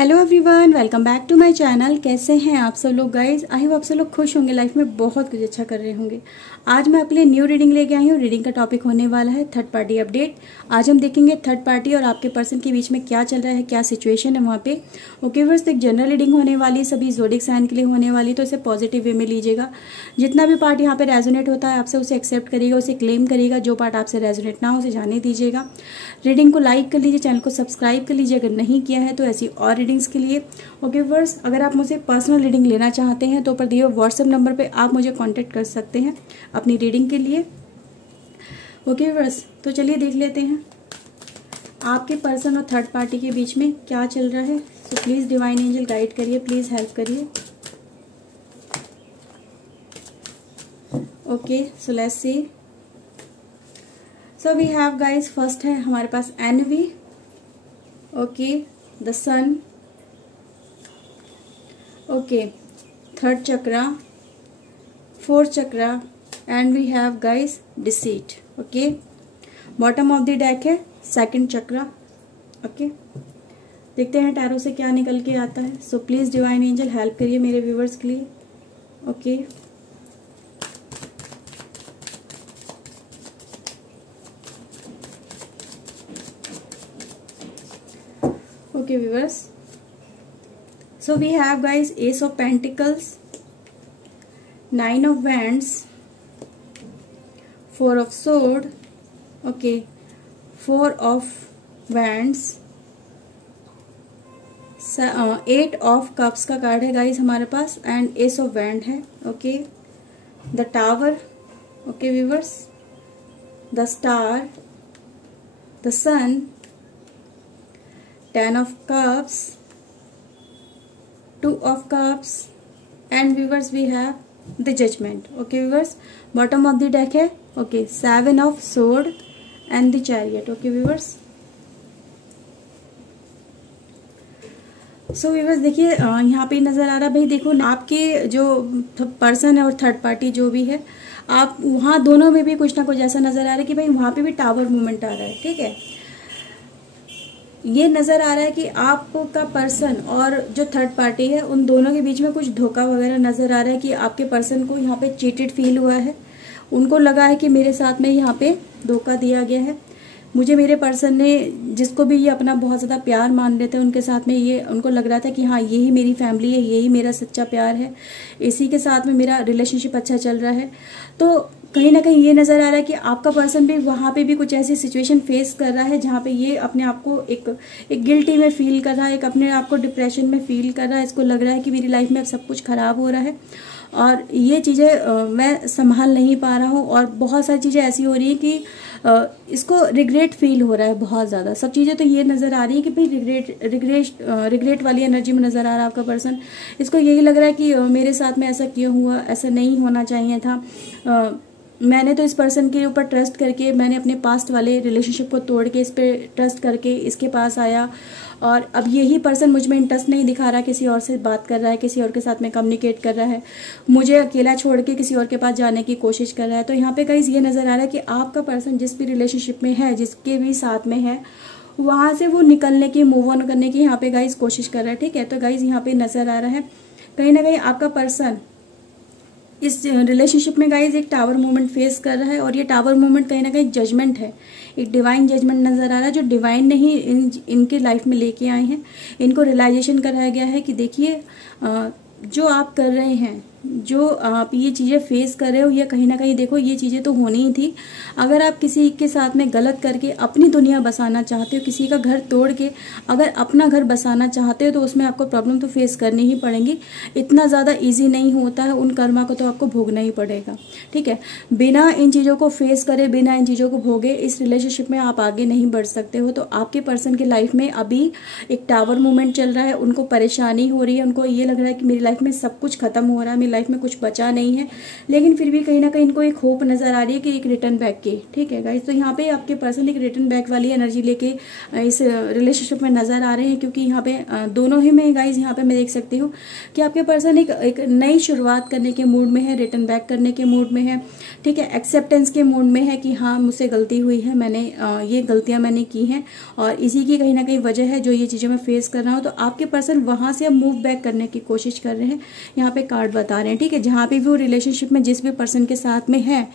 Hello everyone, welcome back to my channel. कैसे हैं आप सब लोग गाइज? आई होप आप सब लोग खुश होंगे, लाइफ में बहुत कुछ अच्छा कर रहे होंगे। आज मैं आपके लिए न्यू रीडिंग लेके आई हूँ। रीडिंग का टॉपिक होने वाला है थर्ड पार्टी अपडेट। आज हम देखेंगे थर्ड पार्टी और आपके पर्सन के बीच में क्या चल रहा है, क्या सिचुएशन है वहाँ पे। ओके व्यूअर्स, एक जनरल रीडिंग होने वाली, सभी ज़ोडिक साइन के लिए होने वाली, तो इसे पॉजिटिव वे में लीजिएगा। जितना भी पार्ट यहाँ पे रेजोनेट होता है आपसे उसे एक्सेप्ट करिएगा, उसे क्लेम करिएगा। जो पार्ट आपसे रेजोनेट ना हो उसे जाने दीजिएगा। रीडिंग को लाइक कर लीजिए, चैनल को सब्सक्राइब कर लीजिए अगर नहीं किया है तो, ऐसी और रीडिंग्स के लिए। ओके व्यूअर्स, अगर आप मुझसे पर्सनल रीडिंग लेना चाहते हैं तो ऊपर दिए हुए व्हाट्सएप नंबर पे आप मुझे कांटेक्ट कर सकते हैं अपनी रीडिंग के लिए। ओके व्यूअर्स, तो चलिए देख लेते हैं आपके पर्सन और थर्ड पार्टी के बीच में क्या चल रहा है। So please divine angel guide करिए, प्लीज हेल्प करिए। Okay, so let's see. So we have guys, first है हमारे पास envy, okay, the sun, okay, third chakra, fourth chakra, and we have guys deceit. Okay, bottom of the deck है second chakra. Okay, देखते हैं tarot से क्या निकल के आता है। So please divine angel help करिए मेरे व्यूवर्स के लिए। Okay, okay viewers, so we have guys ace of pentacles, nine of wands, four of sword, okay, four of wands, eight of cups का कार्ड है गाइस हमारे पास, and ace of wand है। Okay, the tower, okay viewers, the star, the sun, ten of cups, two of cups, and viewers we have the judgment. Okay viewers, bottom of the deck है, okay, seven of sword and the chariot. Okay viewers, so viewers देखिए यहाँ पे नजर आ रहा है भाई, देखो आपके जो पर्सन है और थर्ड पार्टी जो भी है, आप वहाँ दोनों में भी कुछ ना कुछ ऐसा नजर आ रहा है कि भाई वहाँ पे भी टावर मूवमेंट आ रहा है। ठीक है, ये नजर आ रहा है कि आपका पर्सन और जो थर्ड पार्टी है उन दोनों के बीच में कुछ धोखा वगैरह नजर आ रहा है कि आपके पर्सन को यहाँ पे चीटेड फील हुआ है। उनको लगा है कि मेरे साथ में यहाँ पे धोखा दिया गया है। मुझे मेरे पर्सन ने, जिसको भी ये अपना बहुत ज्यादा प्यार मान रहे थे, उनके साथ में ये उनको लग रहा था कि हाँ यही मेरी फैमिली है, यही मेरा सच्चा प्यार है, इसी के साथ में मेरा रिलेशनशिप अच्छा चल रहा है। तो कहीं ना कहीं ये नजर आ रहा है कि आपका पर्सन भी वहां पे भी कुछ ऐसी सिचुएशन फेस कर रहा है जहां पे ये अपने आप को एक गिल्टी में फील कर रहा है, एक अपने आप को डिप्रेशन में फील कर रहा है। इसको लग रहा है कि मेरी लाइफ में अब सब कुछ खराब हो रहा है और ये चीज़ें मैं संभाल नहीं पा रहा हूँ, और बहुत सारी चीज़ें ऐसी हो रही है कि इसको रिग्रेट फील हो रहा है बहुत ज़्यादा। सब चीज़ें तो ये नज़र आ रही है कि भाई रिग्रेट वाली एनर्जी में नज़र आ रहा है आपका पर्सन। इसको यही लग रहा है कि मेरे साथ में ऐसा क्यों हुआ, ऐसा नहीं होना चाहिए था। मैंने तो इस पर्सन के ऊपर ट्रस्ट करके, मैंने अपने पास्ट वाले रिलेशनशिप को तोड़ के इस पे ट्रस्ट करके इसके पास आया, और अब यही पर्सन मुझ में इंटरेस्ट नहीं दिखा रहा, किसी और से बात कर रहा है, किसी और के साथ में कम्युनिकेट कर रहा है, मुझे अकेला छोड़ के किसी और के पास जाने की कोशिश कर रहा है। तो यहाँ पे गाइस ये नज़र आ रहा है कि आपका पर्सन जिस भी रिलेशनशिप में है, जिसके भी साथ में है, वहाँ से वो निकलने की, मूव ऑन करने की यहाँ पे गाइस कोशिश कर रहा है। ठीक है, तो गाइस यहाँ पे नज़र आ रहा है कहीं ना कहीं आपका पर्सन इस रिलेशनशिप में गाइज एक टावर मूवमेंट फेस कर रहा है, और ये टावर मूवमेंट कहीं ना कहीं जजमेंट है, एक डिवाइन जजमेंट नजर आ रहा है जो डिवाइन ने ही इनके लाइफ में लेके आए हैं। इनको रियलाइजेशन कराया गया है कि देखिए जो आप कर रहे हैं, जो आप ये चीज़ें फेस कर रहे हो, ये कहीं ना कहीं देखो ये चीज़ें तो होनी ही थी। अगर आप किसी के साथ में गलत करके अपनी दुनिया बसाना चाहते हो, किसी का घर तोड़ के अगर अपना घर बसाना चाहते हो, तो उसमें आपको प्रॉब्लम तो फेस करनी ही पड़ेगी। इतना ज़्यादा इजी नहीं होता है, उन कर्मा को तो आपको भोगना ही पड़ेगा। ठीक है, बिना इन चीज़ों को फेस करे, बिना इन चीज़ों को भोगे इस रिलेशनशिप में आप आगे नहीं बढ़ सकते हो। तो आपके पर्सन की लाइफ में अभी एक टावर मूवमेंट चल रहा है, उनको परेशानी हो रही है, उनको ये लग रहा है कि मेरी लाइफ में सब कुछ खत्म हो रहा है, लाइफ में कुछ बचा नहीं है, लेकिन फिर भी कहीं ना कहीं इनको एक होप नजर आ रही है कि एक रिटर्न बैक की, ठीक है गाइज। तो यहाँ पे आपके पर्सन एक रिटर्न बैक वाली एनर्जी लेके इस रिलेशनशिप में नजर आ रहे हैं, क्योंकि यहाँ पे दोनों ही में गाइज यहाँ पे मैं देख सकती हूँ कि आपके पर्सन एक नई शुरुआत करने के मूड में है, रिटर्न बैक करने के मूड में है, ठीक है, एक्सेप्टेंस के मूड में है कि हाँ मुझसे गलती हुई है, मैंने ये गलतियां मैंने की हैं और इसी की कहीं ना कहीं वजह है जो ये चीजें मैं फेस कर रहा हूँ। तो आपके पर्सन वहां से अब मूव बैक करने की कोशिश कर रहे हैं, यहाँ पे कार्ड बता रहे हैं, ठीक है। जहां पे भी वो रिलेशनशिप में जिस भी पर्सन के साथ में है,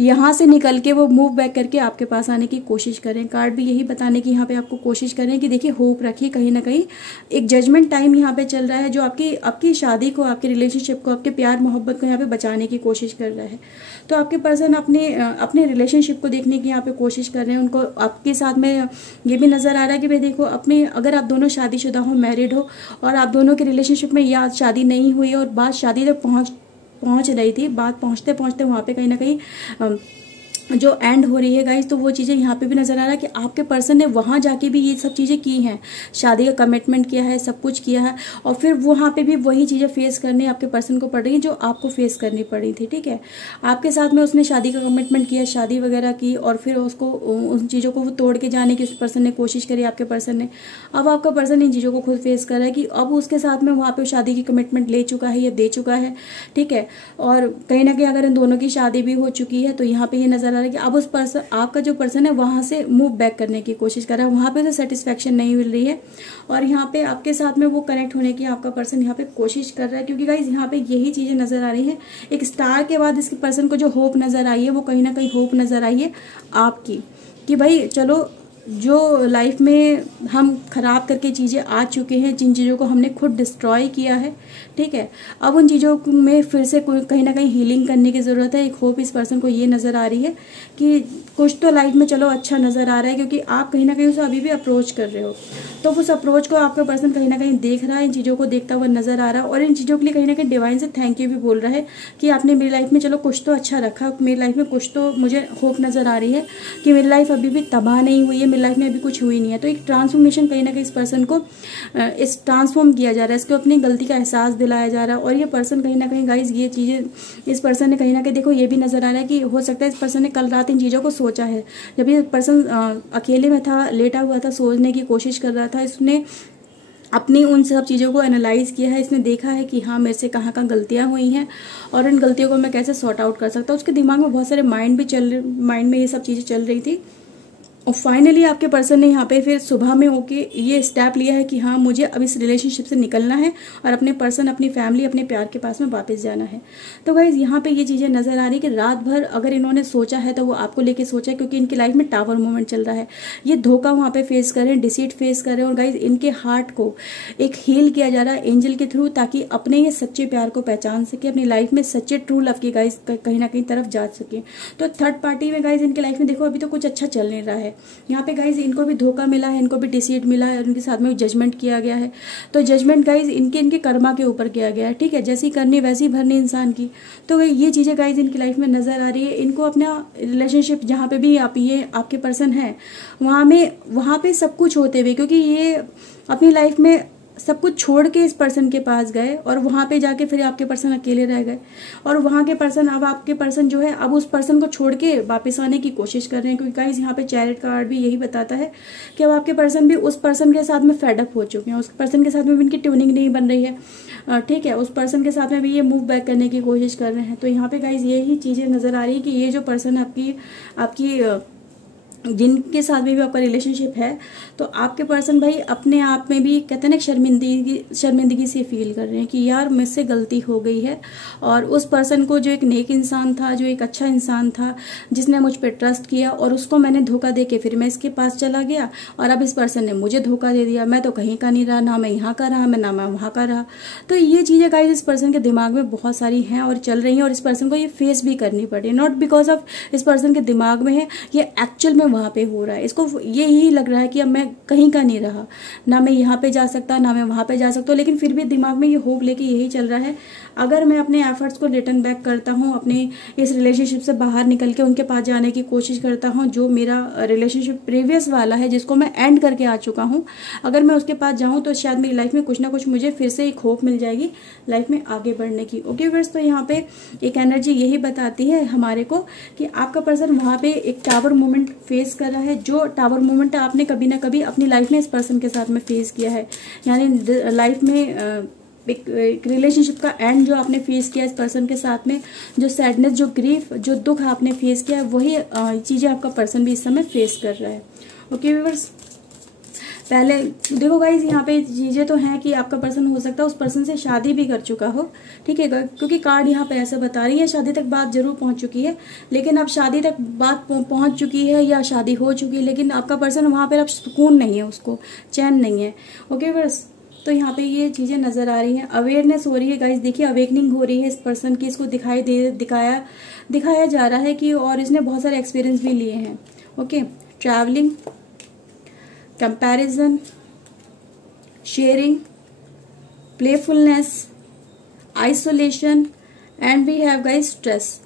यहाँ से निकल के वो मूव बैक करके आपके पास आने की कोशिश करें। कार्ड भी यही बताने की यहाँ पे आपको कोशिश करें कि देखिए होप रखिए, कहीं ना कहीं एक जजमेंट टाइम यहाँ पे चल रहा है जो आपकी शादी को, आपकी रिलेशनशिप को, आपके प्यार मोहब्बत को यहाँ पे बचाने की कोशिश कर रहा है। तो आपके पर्सन अपने रिलेशनशिप को देखने की यहाँ पे कोशिश कर रहे हैं। उनको आपके साथ में ये भी नजर आ रहा है कि भाई देखो, अगर आप दोनों शादीशुदा हो, मैरिड हो और आप दोनों के रिलेशनशिप में या शादी नहीं हुई और बात शादी तक पहुंच रही थी, बात पहुंचते पहुंचते वहां पे कहीं ना कहीं जो एंड हो रही है गाइज, तो वो चीज़ें यहाँ पे भी नजर आ रहा है कि आपके पर्सन ने वहाँ जाके भी ये सब चीज़ें की हैं, शादी का कमिटमेंट किया है, सब कुछ किया है, और फिर वहाँ पे भी वही चीज़ें फेस करनी आपके पर्सन को पड़ रही है जो आपको फेस करनी पड़ी थी, ठीक है। आपके साथ में उसने शादी का कमिटमेंट किया, शादी वगैरह की, और फिर उसको उन चीज़ों को तोड़ के जाने की उस पर्सन ने कोशिश करी, आपके पर्सन ने। अब आपका पर्सन इन चीज़ों को खुद फेस कर रहा है कि अब उसके साथ में वहाँ पे शादी की कमिटमेंट ले चुका है या दे चुका है, ठीक है। और कहीं ना कहीं अगर इन दोनों की शादी भी हो चुकी है तो यहाँ पे ये नजर कि अब उस पर्सन, आपका जो पर्सन है वहां से मूव बैक करने की कोशिश कर रहा है, वहां पे तो सेटिस्फेक्शन नहीं मिल रही है और यहाँ पे आपके साथ में वो कनेक्ट होने की आपका पर्सन यहाँ पे कोशिश कर रहा है। क्योंकि गाइज यहाँ पे यही चीजें नजर आ रही है, एक स्टार के बाद इसके पर्सन को जो होप नजर आई है वो कहीं ना कहीं होप नजर आई है आपकी, कि भाई चलो जो लाइफ में हम खराब करके चीज़ें आ चुके हैं, जिन चीज़ों को हमने खुद डिस्ट्रॉय किया है, ठीक है, अब उन चीज़ों में फिर से कहीं ना कहीं हीलिंग करने की ज़रूरत है। एक होप इस पर्सन को ये नज़र आ रही है कि कुछ तो लाइफ में चलो अच्छा नज़र आ रहा है, क्योंकि आप कहीं ना कहीं उसे अभी भी अप्रोच कर रहे हो, तो उस अप्रोच को आपका पर्सन कहीं ना कहीं देख रहा है, इन चीज़ों को देखता हुआ नज़र आ रहा है और इन चीज़ों के लिए कहीं ना कहीं डिवाइन से थैंक यू भी बोल रहा है कि आपने मेरी लाइफ में चलो कुछ तो अच्छा रखा, मेरी लाइफ में कुछ तो मुझे होप नज़र आ रही है कि मेरी लाइफ अभी भी तबाह नहीं हुई है, मेरी लाइफ में अभी कुछ हुई नहीं है। तो एक ट्रांसफॉर्मेशन कहीं ना कहीं इस पर्सन को इस ट्रांसफॉर्म किया जा रहा है, इसको अपनी गलती का एहसास दिलाया जा रहा है। और ये पर्सन कहीं ना कहीं गाइज, ये चीज़ें इस पर्सन ने कहीं ना कहीं, देखो ये भी नज़र आ रहा है कि हो सकता है इस पर्सन ने कल रात इन चीज़ों को सोचा है, जब ये पर्सन अकेले में था, लेटा हुआ था, सोचने की कोशिश कर रहा था, इसने अपनी उन सब चीज़ों को एनालाइज किया है, इसने देखा है कि हाँ मेरे से कहाँ कहाँ गलतियाँ हुई हैं और इन गलतियों को मैं कैसे सॉर्ट आउट कर सकता हूँ। उसके दिमाग में बहुत सारे माइंड में ये सब चीज़ें चल रही थी और फाइनली आपके पर्सन ने यहाँ पे फिर सुबह में होके ये स्टेप लिया है कि हाँ मुझे अब इस रिलेशनशिप से निकलना है और अपने पर्सन, अपनी फैमिली, अपने प्यार के पास में वापस जाना है। तो गाइज यहाँ पे ये चीज़ें नजर आ रही कि रात भर अगर इन्होंने सोचा है तो वो आपको लेके सोचा है, क्योंकि इनकी लाइफ में टावर मूवमेंट चल रहा है, ये धोखा वहाँ पे फेस कर रहे हैं, डिसीट फेस कर रहे हैं और गाइज इनके हार्ट को एक हील किया जा रहा है एंजल के थ्रू, ताकि अपने ये सच्चे प्यार को पहचान सके, अपनी लाइफ में सच्चे ट्रू लव की गाइज कहीं ना कहीं तरफ जा सके। तो थर्ड पार्टी में गाइज इनकी लाइफ में देखो अभी तो कुछ अच्छा चल नहीं रहा है, यहाँ पे गाइज इनको भी धोखा मिला है, इनको भी डिसीट मिला है, उनके साथ में जजमेंट किया गया है। तो जजमेंट गाइज इनके कर्मा के ऊपर किया गया है, ठीक है, जैसी करनी वैसी भरनी इंसान की। तो ये चीज़ें गाइज इनकी लाइफ में नजर आ रही है। इनको अपना रिलेशनशिप जहाँ पे भी ये आपके पर्सन है वहाँ पे सब कुछ होते हुए, क्योंकि ये अपनी लाइफ में सब कुछ छोड़ के इस पर्सन के पास गए और वहां पे जाके फिर आपके पर्सन अकेले रह गए और वहां के पर्सन, अब आपके पर्सन जो है अब उस पर्सन को छोड़ के वापस आने की कोशिश कर रहे हैं। क्योंकि गाइस यहाँ पे चैरिट कार्ड भी यही बताता है कि अब आपके पर्सन भी उस पर्सन के साथ में फेडअप हो चुके हैं, उस पर्सन के साथ में भी इनकी ट्यूनिंग नहीं बन रही है, ठीक है, उस पर्सन के साथ में भी ये मूव बैक करने की कोशिश कर रहे हैं। तो यहाँ पे गाइस यही चीजें नजर आ रही है कि ये जो पर्सन आपकी जिनके साथ भी आपका रिलेशनशिप है, तो आपके पर्सन भाई अपने आप में भी कहते हैं ना शर्मिंदगी से फील कर रहे हैं कि यार मुझसे गलती हो गई है। और उस पर्सन को, जो एक नेक इंसान था, जो एक अच्छा इंसान था, जिसने मुझ पर ट्रस्ट किया और उसको मैंने धोखा दे के फिर मैं इसके पास चला गया और अब इस पर्सन ने मुझे धोखा दे दिया। मैं तो कहीं का नहीं रहा, ना मैं यहाँ का रहा, ना मैं वहाँ का रहा। तो ये चीज़ें गाइस इस पर्सन के दिमाग में बहुत सारी हैं और चल रही हैं और इस पर्सन को ये फेस भी करनी पड़ी, नॉट बिकॉज ऑफ इस पर्सन के दिमाग में है, ये एक्चुअल में वहाँ पे हो रहा है। इसको यही लग रहा है कि अब मैं कहीं का नहीं रहा, ना मैं यहाँ पे जा सकता, ना मैं वहाँ पे जा सकता हूँ, लेकिन फिर भी दिमाग में ये होप लेके यही चल रहा है, अगर मैं अपने एफर्ट्स को रिटर्न बैक करता हूँ, अपने इस रिलेशनशिप से बाहर निकल के उनके पास जाने की कोशिश करता हूँ, जो मेरा रिलेशनशिप प्रीवियस वाला है जिसको मैं एंड करके आ चुका हूँ, अगर मैं उसके पास जाऊँ तो शायद मेरी लाइफ में कुछ ना कुछ मुझे फिर से एक होप मिल जाएगी लाइफ में आगे बढ़ने की। ओके व्यूअर्स, तो यहाँ पे एक एनर्जी यही बताती है हमारे को कि आपका पर्सन वहाँ पे एक टावर मूवमेंट फेस कर रहा है, जो टावर मूवमेंट आपने कभी ना कभी अपनी लाइफ में इस पर्सन के साथ में फेस किया है, यानी लाइफ में एक रिलेशनशिप का एंड जो आपने फेस किया इस पर्सन के साथ में, जो सैडनेस, जो ग्रीफ, जो दुख आपने फेस किया, वही चीजें आपका पर्सन भी इस समय फेस कर रहा है। ओके व्यूअर्स, पहले देखो गाइज, यहाँ पे चीजें तो हैं कि आपका पर्सन हो सकता है उस पर्सन से शादी भी कर चुका हो, ठीक है, क्योंकि कार्ड यहाँ पे ऐसे बता रही है शादी तक बात जरूर पहुंच चुकी है, लेकिन अब शादी तक बात पहुंच चुकी है या शादी हो चुकी है, लेकिन आपका पर्सन वहां पर अब सुकून नहीं है, उसको चैन नहीं है। ओके व्यूअर्स, तो यहाँ पे ये चीजें नजर आ रही हैं, अवेयरनेस हो रही है गाइस, देखिए अवेकनिंग हो रही है इस पर्सन की, इसको दिखाया जा रहा है कि, और इसने बहुत सारे एक्सपीरियंस भी लिए हैं। Okay, travelling, comparison, sharing, playfulness, isolation and we have guys stress.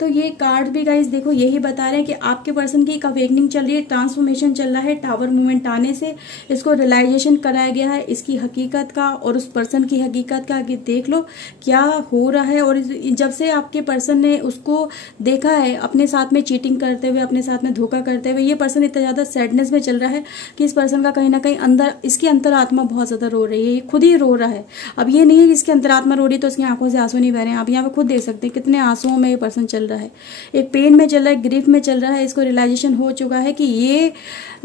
तो ये कार्ड भी गाइस देखो यही बता रहे हैं कि आपके पर्सन की एक अवेकनिंग चल रही है, ट्रांसफॉर्मेशन चल रहा है, टावर मूवमेंट आने से इसको रियलाइजेशन कराया गया है इसकी हकीकत का और उस पर्सन की हकीकत का, कि देख लो क्या हो रहा है। और जब से आपके पर्सन ने उसको देखा है अपने साथ में चीटिंग करते हुए, अपने साथ में धोखा करते हुए, ये पर्सन इतना ज्यादा सैडनेस में चल रहा है कि इस पर्सन का कहीं ना कहीं अंदर, इसकी अंतरात्मा बहुत ज्यादा रो रही है, ये खुद ही रो रहा है। अब ये नहीं है कि इसकी अंतरात्मा रो रही तो उसकी आंखों से आंसू नहीं बह रहे हैं, आप यहाँ पे खुद देख सकते हैं कितने आंसुओं में ये पर्सन चल रहा है, एक पेन में चल रहा है, ग्रीफ में चल रहा है। इसको रियलाइजेशन हो चुका है कि ये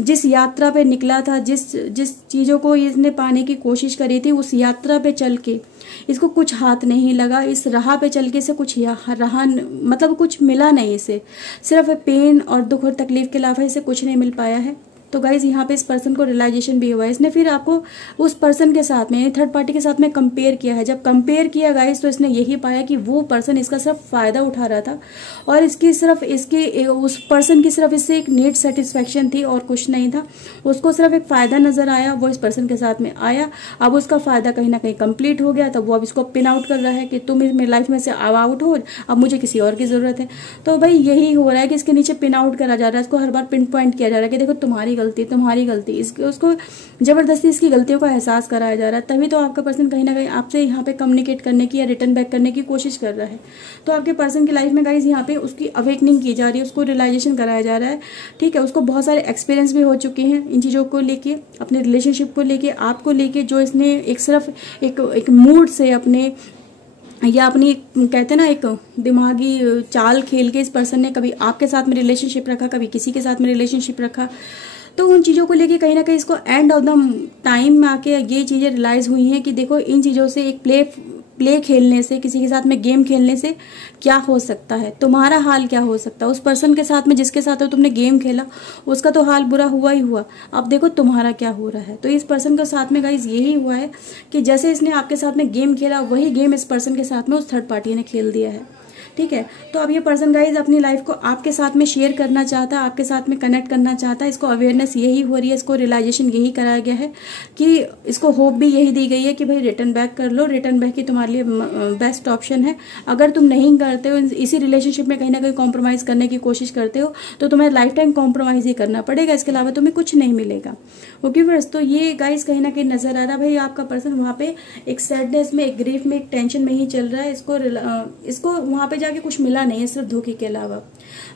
जिस यात्रा पे निकला था, जिस चीजों को इसने पाने की कोशिश करी थी, उस यात्रा पे चल के इसको कुछ हाथ नहीं लगा, इस राह पे चल के इसे कुछ रहा मतलब कुछ मिला नहीं, इसे सिर्फ पेन और दुख और तकलीफ के अलावा इसे कुछ नहीं मिल पाया है। तो गाइज यहाँ पे इस पर्सन को रियलाइजेशन भी हुआ है, इसने फिर आपको उस पर्सन के साथ में, थर्ड पार्टी के साथ में कंपेयर किया है। जब कंपेयर किया गाइज तो इसने यही पाया कि वो पर्सन इसका सिर्फ फायदा उठा रहा था और इसकी सिर्फ उस पर्सन की सिर्फ इससे एक नीड सेटिस्फेक्शन थी और कुछ नहीं था, उसको सिर्फ एक फायदा नजर आया, वो इस पर्सन के साथ में आया। अब उसका फायदा कहीं ना कहीं कंप्लीट हो गया, तब वो अब इसको पिन आउट कर रहा है कि तुम मेरी लाइफ में से आउट हो, अब मुझे किसी और की जरूरत है। तो भाई यही हो रहा है कि इसके नीचे पिन आउट करा जा रहा है, इसको हर बार पिन पॉइंट किया जा रहा है कि देखो तुम्हारी गलती, उसको जबरदस्ती इसकी गलतियों का एहसास कराया जा रहा है। तभी तो आपका पर्सन कहीं ना कहीं आपसे यहाँ पे कम्युनिकेट करने की या रिटर्न बैक करने की कोशिश कर रहा है। तो आपके पर्सन की लाइफ में गाइज यहाँ पे उसकी अवेकनिंग की जा रही है, उसको रियलाइजेशन कराया जा रहा है, ठीक है। उसको बहुत सारे एक्सपीरियंस भी हो चुके हैं इन चीजों को लेके, अपने रिलेशनशिप को लेके, आपको लेके, जो इसने एक सिर्फ एक मूड से अपने या अपनी कहते हैं ना एक दिमागी चाल खेल के इस पर्सन ने कभी आपके साथ में रिलेशनशिप रखा, कभी किसी के साथ में रिलेशनशिप रखा। तो उन चीज़ों को लेके कहीं ना कहीं इसको एंड ऑफ द टाइम में आके ये चीज़ें रियलाइज हुई हैं कि देखो इन चीज़ों से एक प्ले खेलने से, किसी के साथ में गेम खेलने से क्या हो सकता है, तुम्हारा हाल क्या हो सकता है। उस पर्सन के साथ में जिसके साथ तुमने गेम खेला उसका तो हाल बुरा हुआ ही हुआ, अब देखो तुम्हारा क्या हो रहा है। तो इस पर्सन के साथ में गाइज यही हुआ है कि जैसे इसने आपके साथ में गेम खेला, वही गेम इस पर्सन के साथ में उस थर्ड पार्टी ने खेल दिया है, ठीक है। तो अब ये पर्सन गाइज अपनी लाइफ को आपके साथ में शेयर करना चाहता है, आपके साथ में कनेक्ट करना चाहता है। इसको अवेयरनेस यही हो रही है, इसको रियलाइजेशन यही कराया गया है कि इसको होप भी यही दी गई है कि भाई रिटर्न बैक कर लो, रिटर्न बैक ही तुम्हारे लिए बेस्ट ऑप्शन है। अगर तुम नहीं करते हो, इसी रिलेशनशिप में कहीं ना कहीं कॉम्प्रोमाइज करने की कोशिश करते हो, तो तुम्हें लाइफ टाइम कॉम्प्रोमाइज ही करना पड़ेगा, इसके अलावा तुम्हें कुछ नहीं मिलेगा। ओके फ्रेंड्स, तो ये गाइज कहीं ना कहीं नजर आ रहा है भाई आपका पर्सन वहाँ पे एक सैडनेस में, एक ग्रीफ में, एक टेंशन में ही चल रहा है। इसको वहाँ पे जाके कुछ मिला नहीं है सिर्फ धोखे के अलावा।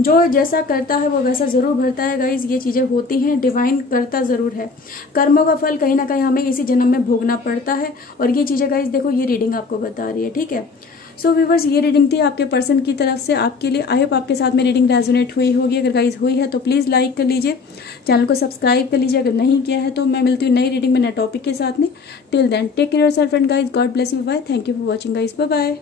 जो जैसा करता है वो वैसा जरूर भरता है गाइज, ये चीजें होती हैं, डिवाइन करता जरूर है। कर्मों का फल कहीं ना कहीं हमें इसी जन्म में भोगना पड़ता है, और ये चीजें गाइज देखो ये रीडिंग आपको बता रही है, ठीक है। सो व्यूवर्स, ये रीडिंग थी आपके पर्सन की तरफ से आपके लिए। आई होप आपके साथ में रीडिंग रेजोनेट हुई होगी। अगर गाइज हुई है तो प्लीज लाइक कर लीजिए, चैनल को सब्सक्राइब कर लीजिए अगर नहीं किया है तो। मैं मिलती हूँ नई रीडिंग में, नए टॉपिक के साथ में। Till then take care yourself and guys, God bless you, bye, thank you for watching guys, bye bye.